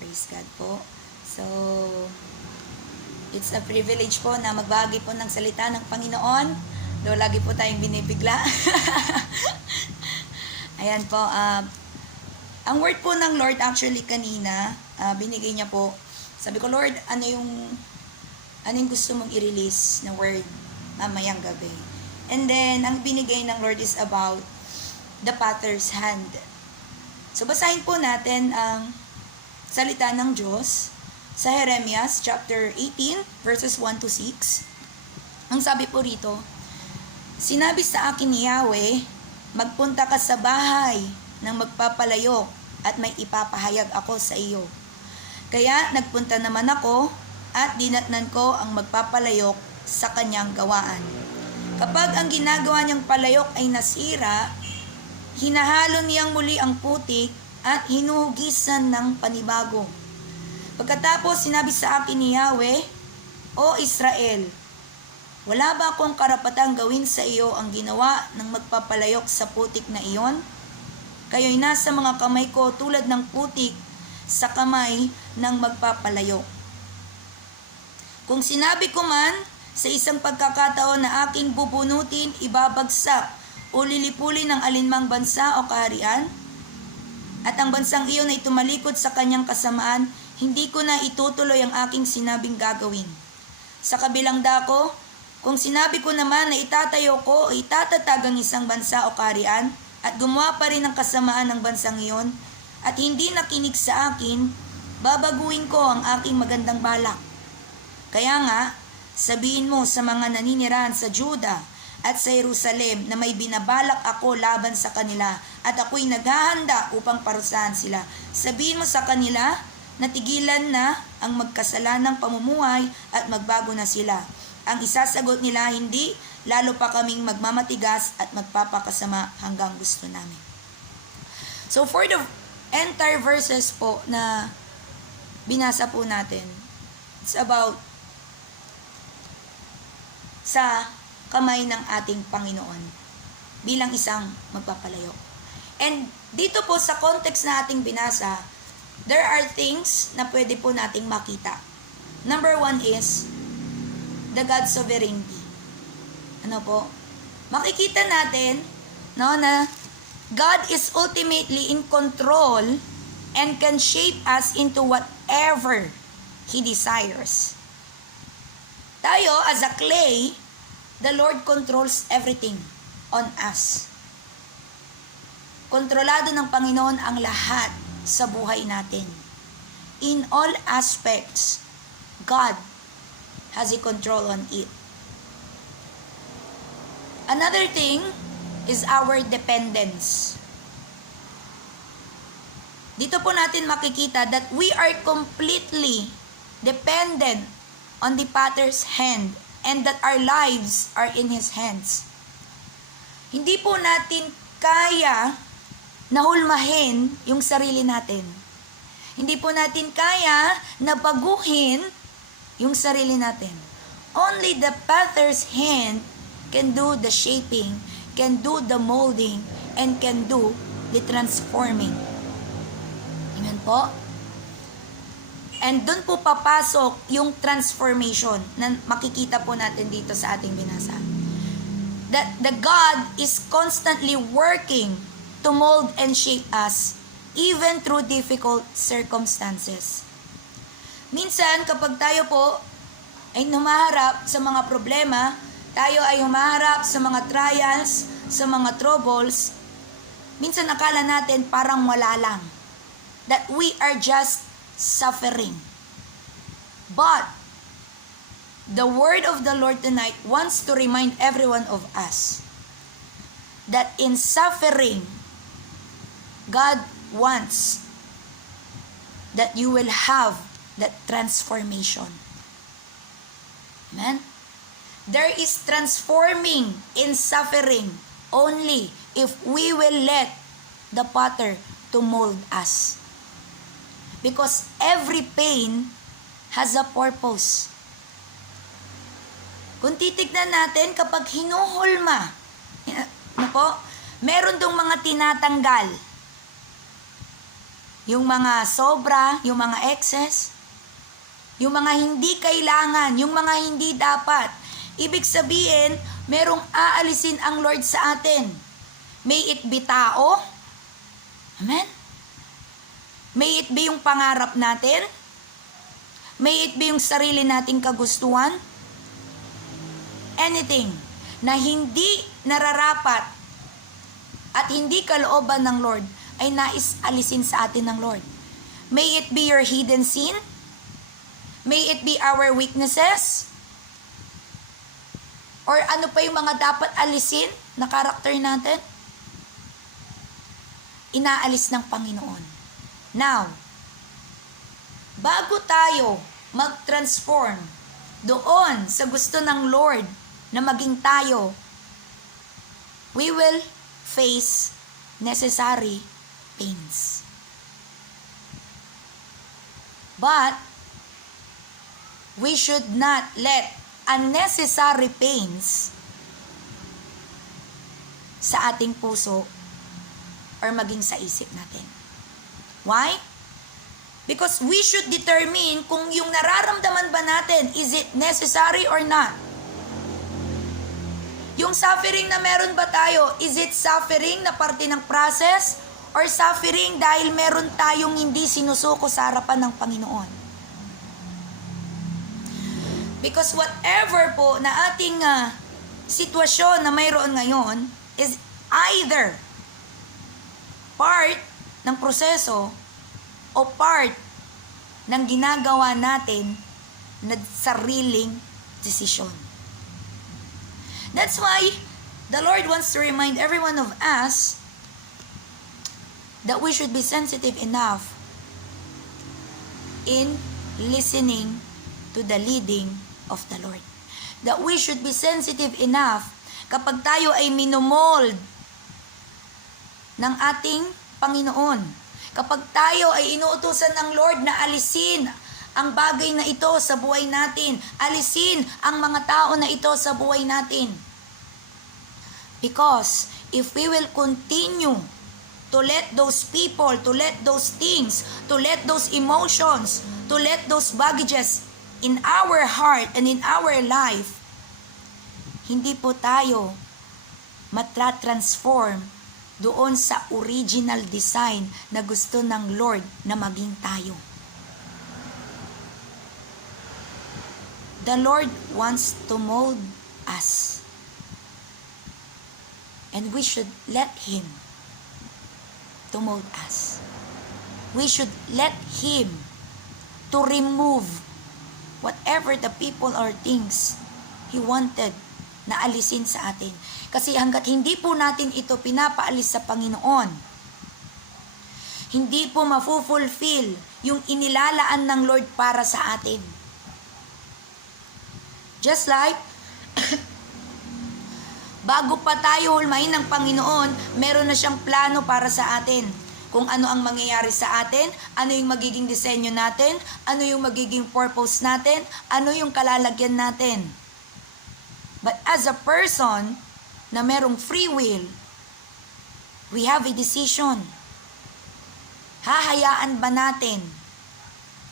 Praise God po. So, it's a privilege po na magbahagi po ng salita ng Panginoon. Though lagi po tayong binibigla. Ayan po. Ang word po ng Lord actually kanina, binigay niya po. Sabi ko, Lord, ano yung gusto mong i-release na word mamayang gabi? And then, ang binigay ng Lord is about the potter's hand. So, basahin po natin ang salita ng Diyos sa Jeremias chapter 18 verses 1 to 6. Ang sabi po rito, sinabi sa akin ni Yahweh, magpunta ka sa bahay ng magpapalayok at may ipapahayag ako sa iyo. Kaya nagpunta naman ako at dinatnan ko ang magpapalayok sa kanyang gawaan. Kapag ang ginagawa niyang palayok ay nasira, hinahalo niyang muli ang putik at hinuhugisan ng panibago. Pagkatapos sinabi sa akin ni Yahweh, O Israel, wala ba akong karapatang gawin sa iyo ang ginawa ng magpapalayok sa putik na iyon? Kayo'y nasa mga kamay ko tulad ng putik sa kamay ng magpapalayok. Kung sinabi ko man sa isang pagkakataon na aking bubunutin, ibabagsak o lilipulin ng alinmang bansa o kaharian, at ang bansang iyon ay tumalikod sa kanyang kasamaan, hindi ko na itutuloy ang aking sinabing gagawin. Sa kabilang dako, kung sinabi ko naman na itatayo ko o itatatag ang isang bansa o kaharian, at gumawa pa rin ang kasamaan ng bansang iyon, at hindi nakinig sa akin, babaguhin ko ang aking magandang balak. Kaya nga, sabihin mo sa mga naninirahan sa Juda at sa Jerusalem na may binabalak ako laban sa kanila at ako'y naghahanda upang parusahan sila. Sabihin mo sa kanila na tigilan na ang magkasalanang pamumuhay at magbago na sila. Ang isasagot nila, hindi, lalo pa kaming magmamatigas at magpapakasama hanggang gusto namin. So for the entire verses po na binasa po natin, it's about sa kamay ng ating Panginoon bilang isang magpapalayok. And dito po sa context na ating binasa, there are things na pwede po nating makita. Number one is the God's sovereignty. Ano po? Makikita natin na God is ultimately in control and can shape us into whatever He desires. Tayo, as a clay, the Lord controls everything on us. Kontrolado ng Panginoon ang lahat sa buhay natin. In all aspects, God has a control on it. Another thing is our dependence. Dito po natin makikita that we are completely dependent on the Potter's hand and that our lives are in His hands. Hindi po natin kaya na hulmahin yung sarili natin. Hindi po natin kaya na baguhin yung sarili natin. Only the Potter's hand can do the shaping, can do the molding, and can do the transforming. Amen po? And doon po papasok yung transformation na makikita po natin dito sa ating binasa. That the God is constantly working to mold and shape us even through difficult circumstances. Minsan kapag tayo po ay humaharap sa mga problema, tayo ay humaharap sa mga trials, sa mga troubles, minsan akala natin parang wala lang. That we are just suffering. But the word of the Lord tonight wants to remind every one of us that in suffering, God wants that you will have that transformation. Amen? There is transforming in suffering only if we will let the potter to mold us. Because every pain has a purpose. Kung titignan natin, kapag hinuhulma, ano po, meron dong mga tinatanggal. yung mga sobra, yung mga excess, yung mga hindi kailangan, yung mga hindi dapat. Ibig sabihin, merong aalisin ang Lord sa atin. May it be tao. Amen? May it be yung pangarap natin. May it be yung sarili nating kagustuhan. Anything na hindi nararapat at hindi kalooban ng Lord ay nais alisin sa atin ng Lord. May it be your hidden sin. May it be our weaknesses. Or ano pa yung mga dapat alisin na karakter natin? Inaalis ng Panginoon. Now, bago tayo mag-transform doon sa gusto ng Lord na maging tayo, we will face necessary pains. But, we should not let unnecessary pains sa ating puso or maging sa isip natin. Why? Because we should determine kung yung nararamdaman ba natin, is it necessary or not? Yung suffering na meron ba tayo, is it suffering na parte ng process or suffering dahil meron tayong hindi sinusuko sa harapan ng Panginoon? Because whatever po na ating sitwasyon na mayroon ngayon is either part ng proseso o part ng ginagawa natin na sariling desisyon. That's why the Lord wants to remind every one of us that we should be sensitive enough in listening to the leading of the Lord. That we should be sensitive enough kapag tayo ay minomold ng ating Panginoon. Kapag tayo ay inuutusan ng Lord na alisin ang bagay na ito sa buhay natin, alisin ang mga tao na ito sa buhay natin. Because if we will continue to let those people, to let those things, to let those emotions, to let those baggages in our heart and in our life, hindi po tayo matratransform doon sa original design na gusto ng Lord na maging tayo. The Lord wants to mold us. And we should let Him to mold us. We should let Him to remove whatever the people or things He wanted na alisin sa atin. Kasi hanggat hindi po natin ito pinapaalis sa Panginoon, hindi po mafulfill yung inilalaan ng Lord para sa atin. Just like, bago pa tayo hulmahin ng Panginoon, meron na siyang plano para sa atin. Kung ano ang mangyayari sa atin, ano yung magiging disenyo natin, ano yung magiging purpose natin, ano yung kalalagyan natin. But as a person na merong free will, we have a decision. Hahayaan ba natin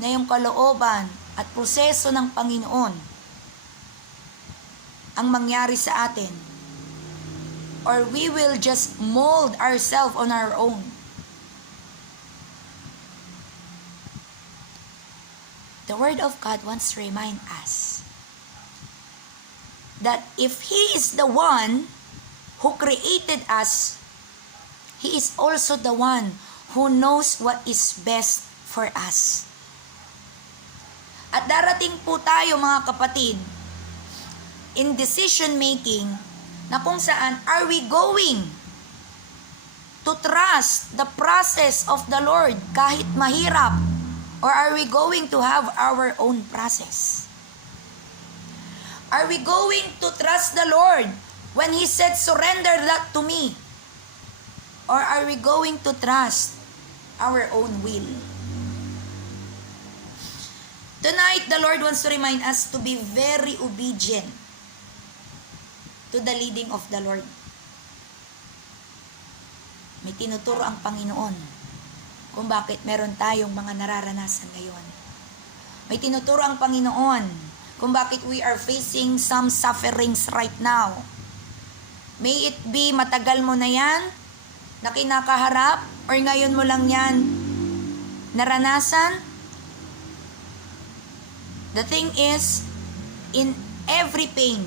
na yung kalooban at proseso ng Panginoon ang mangyari sa atin? Or we will just mold ourselves on our own? The Word of God wants to remind us that if He is the one who created us, He is also the one who knows what is best for us. At darating po tayo, mga kapatid, in decision making, na kung saan are we going to trust the process of the Lord kahit mahirap, or are we going to have our own process? Are we going to trust the Lord when He said, surrender that to me? Or are we going to trust our own will? Tonight, the Lord wants to remind us to be very obedient to the leading of the Lord. May tinuturo ang Panginoon. kung bakit meron tayong mga nararanasan ngayon. May tinuturo ang Panginoon kung bakit we are facing some sufferings right now. May it be matagal mo na yan na kinakaharap or ngayon mo lang yan naranasan. The thing is, in every pain,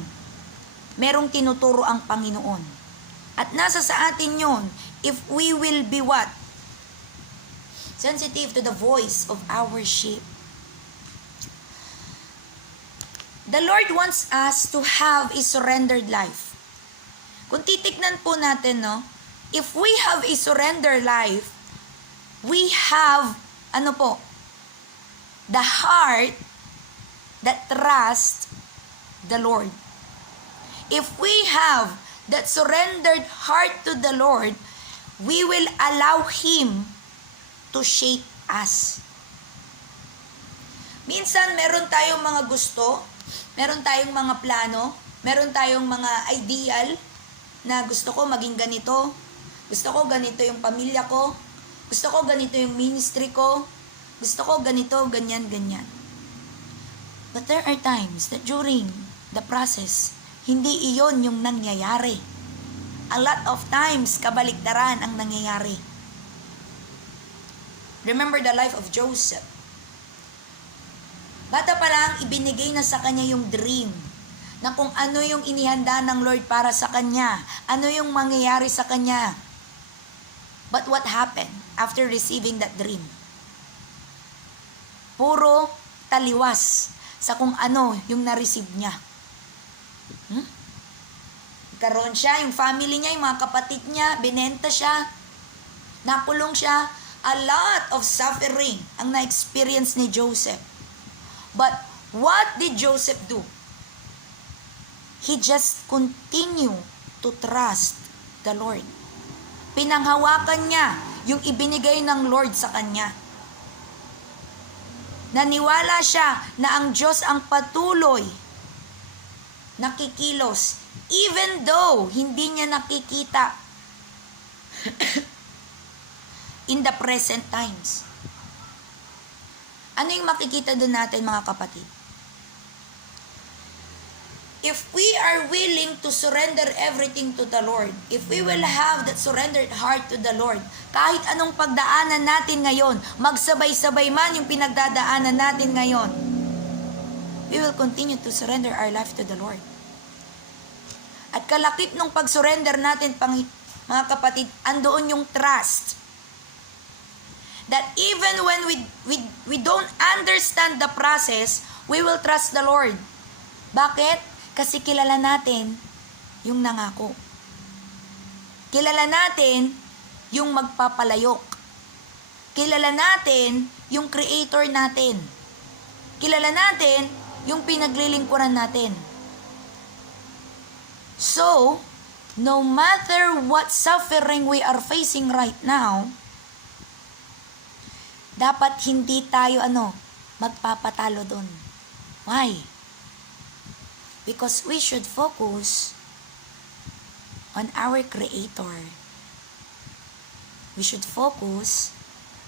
merong tinuturo ang Panginoon. At nasa sa atin yon if we will be what? Sensitive to the voice of our sheep. The Lord wants us to have a surrendered life. Kung titignan po natin, no, if we have a surrendered life, we have, the heart that trusts the Lord. If we have that surrendered heart to the Lord, we will allow Him to shape us. Minsan, meron tayong mga gusto, meron tayong mga plano, meron tayong mga ideal na gusto ko maging ganito, gusto ko ganito yung pamilya ko, gusto ko ganito yung ministry ko, gusto ko ganito, ganyan, ganyan. But there are times that during the process, hindi iyon yung nangyayari. A lot of times, kabaliktaran ang nangyayari. Remember the life of Joseph. Bata pa lang, ibinigay na sa kanya yung dream na kung ano yung inihanda ng Lord para sa kanya, ano yung mangyayari sa kanya. But what happened after receiving that dream? Puro taliwas sa kung ano yung na-receive niya. Karoon siya, yung family niya, yung mga kapatid niya, binenta siya, nakulong siya. A lot of suffering ang na-experience ni Joseph. But what did Joseph do? He just continue to trust the Lord. Pinanghawakan niya yung ibinigay ng Lord sa kanya. Naniwala siya na ang Diyos ang patuloy nakikilos even though hindi niya nakikita in the present times. Ano yung makikita doon natin, mga kapatid? If we are willing to surrender everything to the Lord, if we will have that surrendered heart to the Lord, kahit anong pagdaanan natin ngayon, magsabay-sabay man yung pinagdadaanan natin ngayon, we will continue to surrender our life to the Lord. At kalakip ng pag-surrender natin, mga kapatid, andoon yung trust. That even when we don't understand the process, we will trust the Lord. Bakit? Kasi kilala natin yung nangako. Kilala natin yung magpapalayok. Kilala natin yung creator natin. Kilala natin yung pinaglilingkuran natin. So, no matter what suffering we are facing right now, dapat hindi tayo magpapatalo doon. Why? Because we should focus on our Creator. We should focus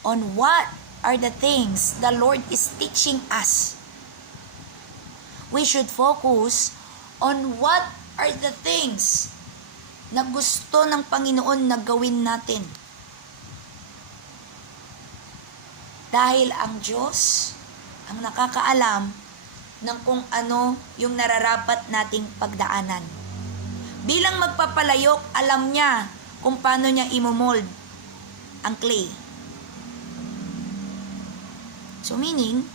on what are the things the Lord is teaching us. We should focus on what are the things na gusto ng Panginoon na gawin natin. Dahil ang Diyos ang nakakaalam ng kung ano yung nararapat nating pagdaanan. Bilang magpapalayok, alam niya kung paano niya imomold ang clay. So meaning,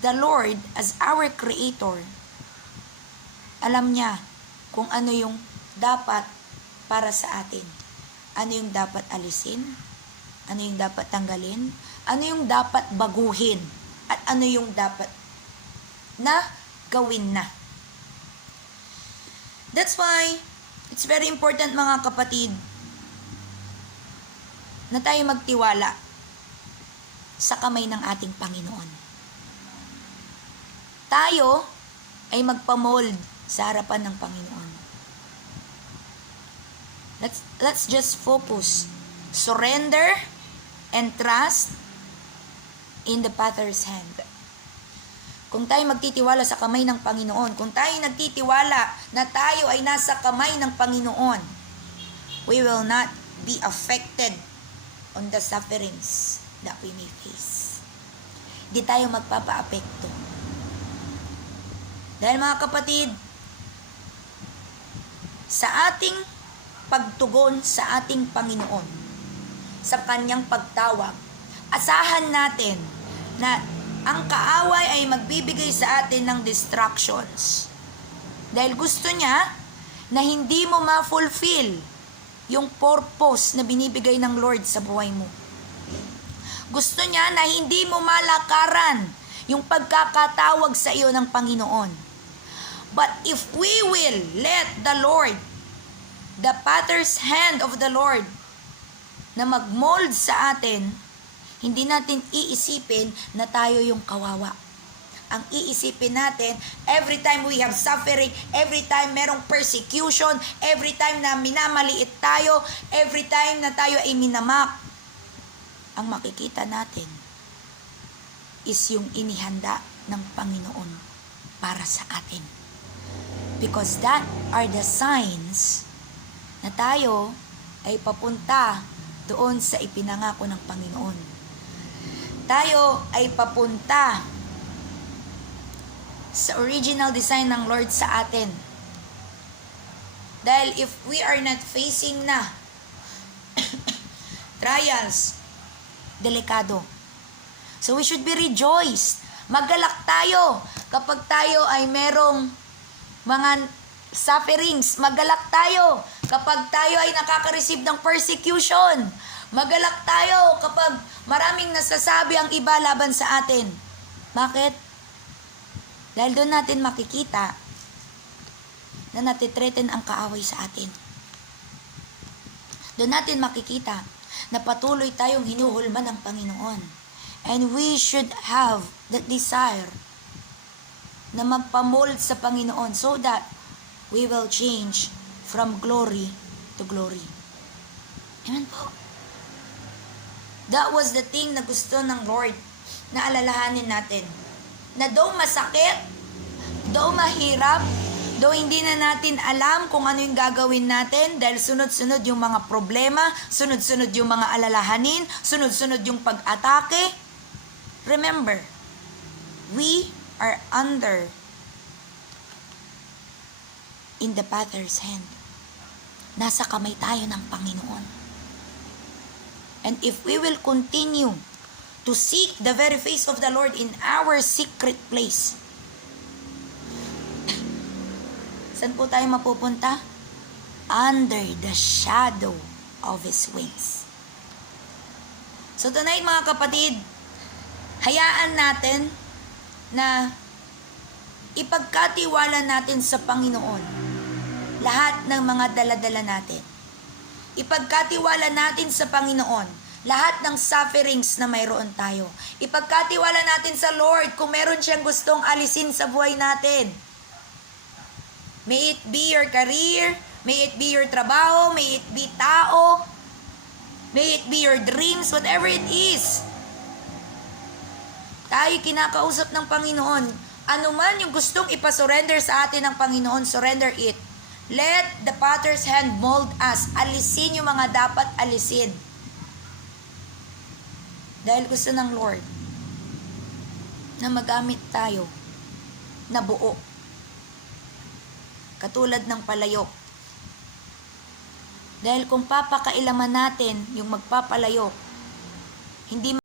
the Lord as our Creator, alam niya kung ano yung dapat para sa atin. Ano yung dapat alisin? Ano yung dapat tanggalin? Ano yung dapat baguhin? At ano yung dapat na gawin na? That's why, it's very important, mga kapatid, na tayo magtiwala sa kamay ng ating Panginoon. Tayo ay magpamold sa harapan ng Panginoon. Let's just focus surrender and trust in the Father's hand. Kung tayo magtitiwala sa kamay ng Panginoon, kung tayo nagtitiwala na tayo ay nasa kamay ng Panginoon, we will not be affected on the sufferings that we may face. Di tayo magpapa-apekto. Dahil mga kapatid, sa ating pagtugon sa ating Panginoon, sa kanyang pagtawag, asahan natin na ang kaaway ay magbibigay sa atin ng distractions. Dahil gusto niya na hindi mo ma-fulfill yung purpose na binibigay ng Lord sa buhay mo. Gusto niya na hindi mo malakaran yung pagkakatawag sa iyo ng Panginoon. But if we will let the Lord, the Father's hand of the Lord, na magmold sa atin, hindi natin iisipin na tayo yung kawawa. Ang iisipin natin, every time we have suffering, every time merong persecution, every time na minamaliit tayo, every time na tayo ay minamak, ang makikita natin is yung inihanda ng Panginoon para sa atin. Because that are the signs na tayo ay papunta doon sa ipinangako ng Panginoon. Tayo ay papunta sa original design ng Lord sa atin. Dahil if we are not facing na trials, delikado. So we should be rejoiced. Maggalak tayo kapag tayo ay merong mga sufferings. Maggalak tayo kapag tayo ay nakaka-receive ng persecution. Maggalak tayo kapag maraming nasasabi ang iba laban sa atin. Bakit? Dahil doon natin makikita na natitreten ang kaaway sa atin. Doon natin makikita na patuloy tayong hinuhulman ng Panginoon. And we should have that desire na magpamold sa Panginoon so that we will change from glory to glory. Amen po. That was the thing na gusto ng Lord na alalahanin natin. Na though masakit, though mahirap, though hindi na natin alam kung ano yung gagawin natin dahil sunod-sunod yung mga problema, sunod-sunod yung mga alalahanin, sunod-sunod yung pag-atake. Remember, we are under in the Father's hand. Nasa kamay tayo ng Panginoon. And if we will continue to seek the very face of the Lord in our secret place, saan po tayo mapupunta? Under the shadow of His wings. So tonight mga kapatid, hayaan natin na ipagkatiwala natin sa Panginoon lahat ng mga daladala natin. Ipagkatiwala natin sa Panginoon lahat ng sufferings na mayroon tayo. Ipagkatiwala natin sa Lord kung meron siyang gustong alisin sa buhay natin. May it be your career, may it be your trabaho, may it be tao, may it be your dreams, whatever it is. Tayo kinakausap ng Panginoon. Ano man yung gustong ipasurrender sa atin ng Panginoon, surrender it. Let the Father's hand mold us. Alisin yung mga dapat alisin. Dahil gusto ng Lord na magamit tayo na buo. Katulad ng palayok. Dahil kung papakailaman natin yung magpapalayok, hindi